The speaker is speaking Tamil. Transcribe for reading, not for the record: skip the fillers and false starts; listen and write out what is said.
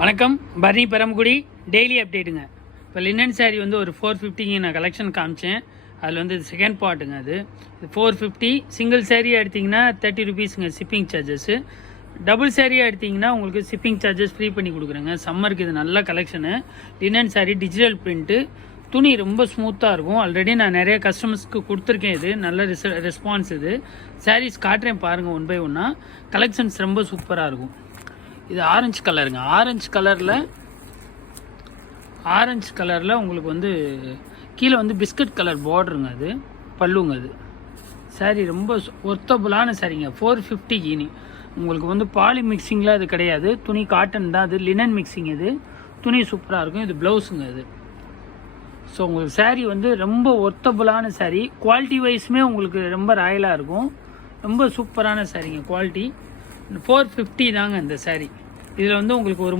வணக்கம், பரணி பெரம்பக்குடி டெய்லி அப்டேட்டுங்க. இப்போ லினன் சாரீ வந்து ஒரு 450க்கு நான் கலெக்ஷன் காமிச்சேன். அதில் வந்து செகண்ட் பார்ட்டுங்க. அது 450. சிங்கிள் சேரீயாக எடுத்திங்கன்னா 30 ருபீஸுங்க ஷிப்பிங் சார்ஜஸ்ஸு. டபுள் சேரீயாக எடுத்திங்கன்னா உங்களுக்கு ஷிப்பிங் சார்ஜஸ் ஃப்ரீ பண்ணி கொடுக்குறேங்க. சம்மருக்கு இது நல்ல collection. Linen sari digital print, துணி ரொம்ப ஸ்மூத்தாக இருக்கும். ஆல்ரெடி நான் நிறைய கஸ்டமர்ஸ்க்கு கொடுத்துருக்கேன். இது நல்ல ரெஸ்பான்ஸ். இது சாரீஸ் காட்டுறேன் பாருங்கள், ஒன் பை ஒன்னாக. கலெக்ஷன்ஸ் ரொம்ப சூப்பராக இருக்கும். இது ஆரஞ்சு கலருங்க. ஆரஞ்சு கலரில் உங்களுக்கு வந்து கீழே வந்து பிஸ்கட் கலர் பார்டருங்க. அது பல்லுங்க. அது சாரீ ரொம்ப ஒர்த்தபுளான சாரீங்க. 450 இனி உங்களுக்கு வந்து பாலி மிக்சிங்கில் அது கிடையாது. துணி காட்டன் தான். அது லினன் மிக்சிங். இது துணி சூப்பராக இருக்கும். இது ப்ளவுஸுங்க. இது ஸோ உங்களுக்கு சாரீ வந்து ரொம்ப ஒர்த்தபுளான சாரீ. குவாலிட்டி வைஸுமே உங்களுக்கு ரொம்ப ராயலாக இருக்கும். ரொம்ப சூப்பரான சாரீங்க. குவாலிட்டி 450 தாங்க இந்த சாரீ. இதில் வந்து உங்களுக்கு ஒரு